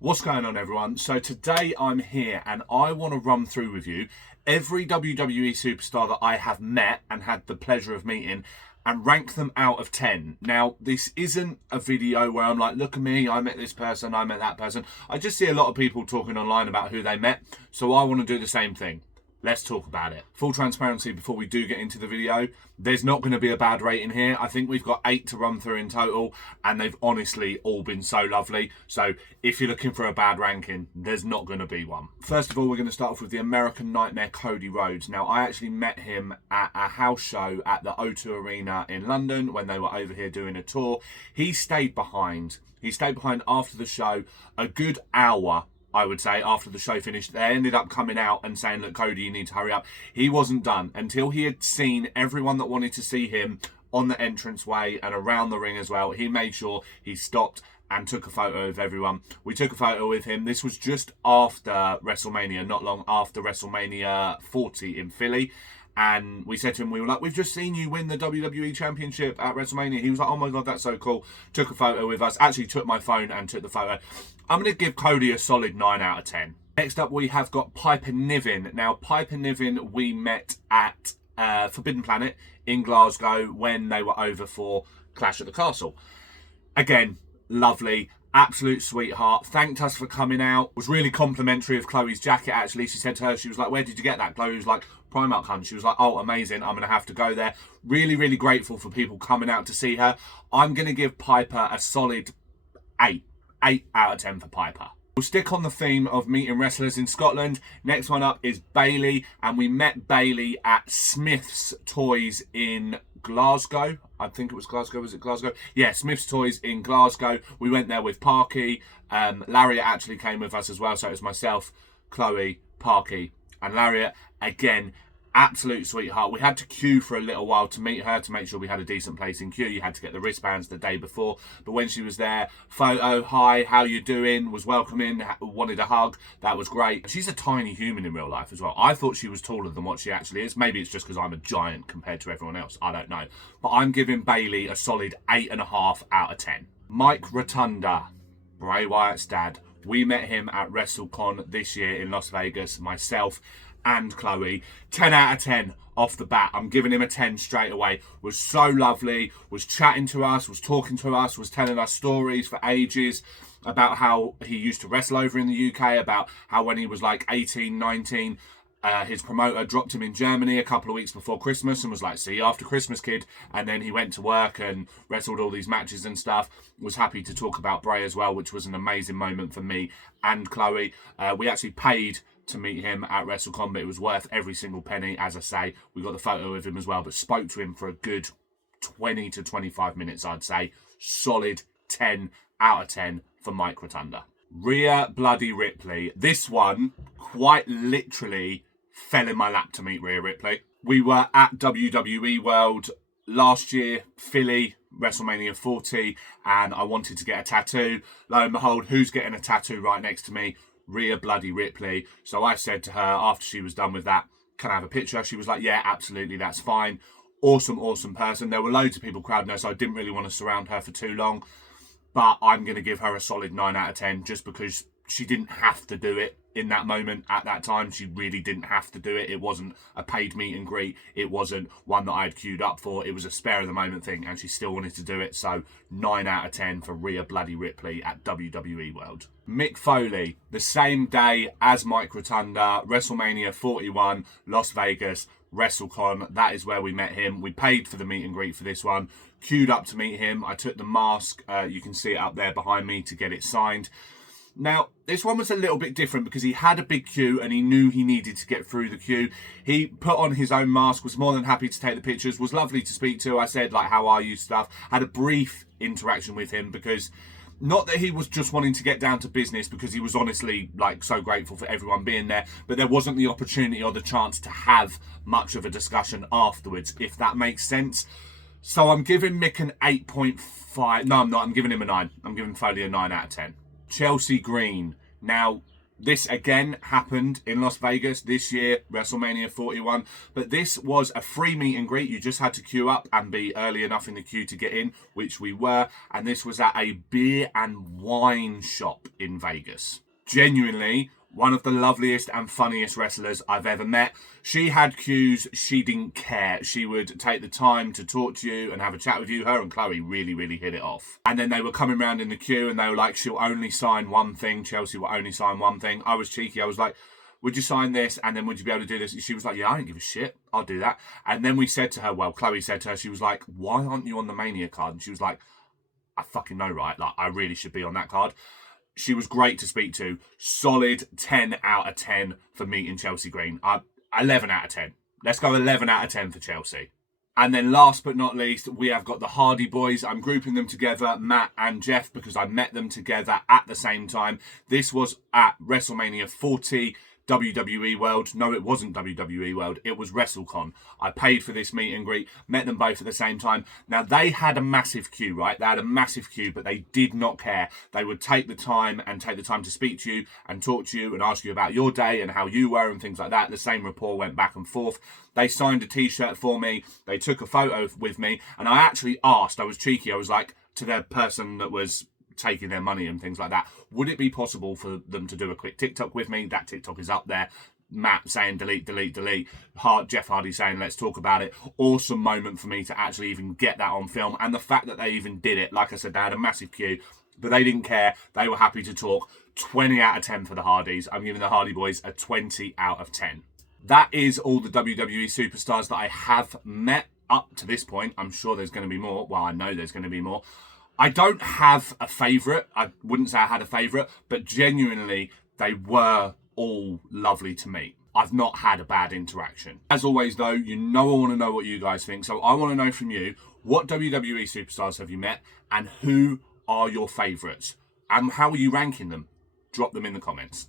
What's going on, everyone? So today I'm here and I want to run through with you every WWE superstar that I have met and had the pleasure of meeting and rank them out of 10. Now, this isn't a video where I'm like, look at me, I met this person, I met that person. I just see a lot of people talking online about who they met, so I want to do the same thing. Let's talk about it. Full transparency before we do get into the video, there's not going to be a bad rating here. I think we've got 8 to run through in total, and they've honestly all been so lovely. So if you're looking for a bad ranking, there's not going to be one. First of all, we're going to start off with the American Nightmare, Cody Rhodes. Now, I actually met him at a house show at the O2 Arena in London when they were over here doing a tour. He stayed behind. He stayed behind after the show a good hour, I would say, after the show finished. They ended up coming out and saying, look, Cody, you need to hurry up. He wasn't done until he had seen everyone that wanted to see him on the entranceway and around the ring as well. He made sure he stopped and took a photo of everyone. We took a photo with him. This was just after WrestleMania, not long after WrestleMania 40 in Philly. And we said to him, we were like, we've just seen you win the WWE Championship at WrestleMania. He was like, oh my God, that's so cool. Took a photo with us. Actually took my phone and took the photo. I'm going to give Cody a solid 9 out of 10. Next up, we have got Piper Niven. Now, Piper Niven we met at Forbidden Planet in Glasgow when they were over for Clash at the Castle. Again, lovely. Absolute sweetheart. Thanked us for coming out. Was really complimentary of Chloe's jacket, actually. She said to her, she was like, where did you get that? Chloe was like, Primark, hun. She was like, oh, amazing. I'm going to have to go there. Really, really grateful for people coming out to see her. I'm going to give Piper a solid 8. 8 out of 10 for Piper. We'll stick on the theme of meeting wrestlers in Scotland. Next one up is Bayley, and we met Bayley at Smith's Toys in Glasgow. I think it was Glasgow. Was it Glasgow? Yeah, Smith's Toys in Glasgow. We went there with Parky. Lariat actually came with us as well. So it was myself, Chloe, Parky, and Lariat. Again, absolute sweetheart. We had to queue for a little while to meet her to make sure we had a decent place in queue. You had to get the wristbands the day before. But when she was there, photo, hi, how you doing? Was welcoming, wanted a hug. That was great. She's a tiny human in real life as well. I thought she was taller than what she actually is. Maybe it's just because I'm a giant compared to everyone else. I don't know. But I'm giving Bayley a solid 8.5 out of 10. Mike Rotunda, Bray Wyatt's dad. We met him at WrestleCon this year in Las Vegas. Myself and Chloe. 10 out of 10 off the bat. I'm giving him a 10 straight away. Was so lovely, was chatting to us, was talking to us, was telling us stories for ages about how he used to wrestle over in the UK, about how when he was like 18, 19, his promoter dropped him in Germany a couple of weeks before Christmas and was like, see you after Christmas, kid. And then he went to work and wrestled all these matches and stuff. Was happy to talk about Bray as well, which was an amazing moment for me and Chloe. We actually paid to meet him at WrestleCon, but it was worth every single penny. As I say, we got the photo of him as well, but spoke to him for a good 20 to 25 minutes, I'd say. Solid 10 out of 10 for Mike Rotunda. Rhea Bloody Ripley. This one quite literally fell in my lap to meet Rhea Ripley. We were at WWE World last year, Philly, WrestleMania 40, and I wanted to get a tattoo. Lo and behold, who's getting a tattoo right next to me? Rhea Bloody Ripley. So I said to her after she was done with that, can I have a picture? She was like, yeah, absolutely, that's fine. Awesome, awesome person. There were loads of people crowding her, so I didn't really want to surround her for too long. But I'm going to give her a solid 9 out of 10 just because she didn't have to do it in that moment at that time. She really didn't have to do it. It wasn't a paid meet and greet. It wasn't one that I'd queued up for. It was a spare of the moment thing, and she still wanted to do it. So 9 out of 10 for Rhea Bloody Ripley at WWE World. Mick Foley, the same day as Mike Rotunda, WrestleMania 41, Las Vegas, WrestleCon. That is where we met him. We paid for the meet and greet for this one. Queued up to meet him. I took the mask. You can see it up there behind me to get it signed. Now, this one was a little bit different because he had a big queue and he knew he needed to get through the queue. He put on his own mask, was more than happy to take the pictures, was lovely to speak to. I said, like, how are you stuff? Had a brief interaction with him because not that he was just wanting to get down to business, because he was honestly like so grateful for everyone being there, but there wasn't the opportunity or the chance to have much of a discussion afterwards, if that makes sense. So I'm giving Mick an 8.5. No, I'm not. I'm giving him a 9. I'm giving Foley a 9 out of 10. Chelsea Green. Now, This again happened in Las Vegas this year, WrestleMania 41. But this was a free meet and greet. You just had to queue up and be early enough in the queue to get in, which we were. And this was at a beer and wine shop in Vegas. Genuinely, one of the loveliest and funniest wrestlers I've ever met. She had queues, she didn't care. She would take the time to talk to you and have a chat with you. Her and Chloe really, really hit it off. And then they were coming around in the queue and they were like, she'll only sign one thing. Chelsea will only sign one thing. I was cheeky. I was like, would you sign this? And then would you be able to do this? And she was like, yeah, I don't give a shit. I'll do that. And then we said to her, well, Chloe said to her, she was like, why aren't you on the Mania card? And she was like, I fucking know, right? Like, I really should be on that card. She was great to speak to. Solid 10 out of 10 for meeting Chelsea Green. 11 out of 10. Let's go 11 out of 10 for Chelsea. And then last but not least, we have got the Hardy Boys. I'm grouping them together, Matt and Jeff, because I met them together at the same time. This was at WrestleMania 40. WWE World. No, it wasn't WWE World. It was WrestleCon. I paid for this meet and greet, met them both at the same time. Now, they had a massive queue, right? They had a massive queue, but they did not care. They would take the time to speak to you and talk to you and ask you about your day and how you were and things like that. The same rapport went back and forth. They signed a t-shirt for me. They took a photo with me. And I actually asked, I was cheeky. I was like, to the person that was taking their money and things like that, would it be possible for them to do a quick TikTok with me? That TikTok is up there. Matt saying delete, delete, delete. Jeff Hardy saying let's talk about it. Awesome moment for me to actually even get that on film. And the fact that they even did it, like I said, they had a massive queue, but they didn't care. They were happy to talk. 20 out of 10 for the Hardys. I'm giving the Hardy Boys a 20 out of 10. That is all the WWE superstars that I have met up to this point. I'm sure there's going to be more. Well, I know there's going to be more. I don't have a favourite. I wouldn't say I had a favourite, but genuinely, they were all lovely to meet. I've not had a bad interaction. As always, though, you know I want to know what you guys think. So I want to know from you, what WWE superstars have you met and who are your favourites? And how are you ranking them? Drop them in the comments.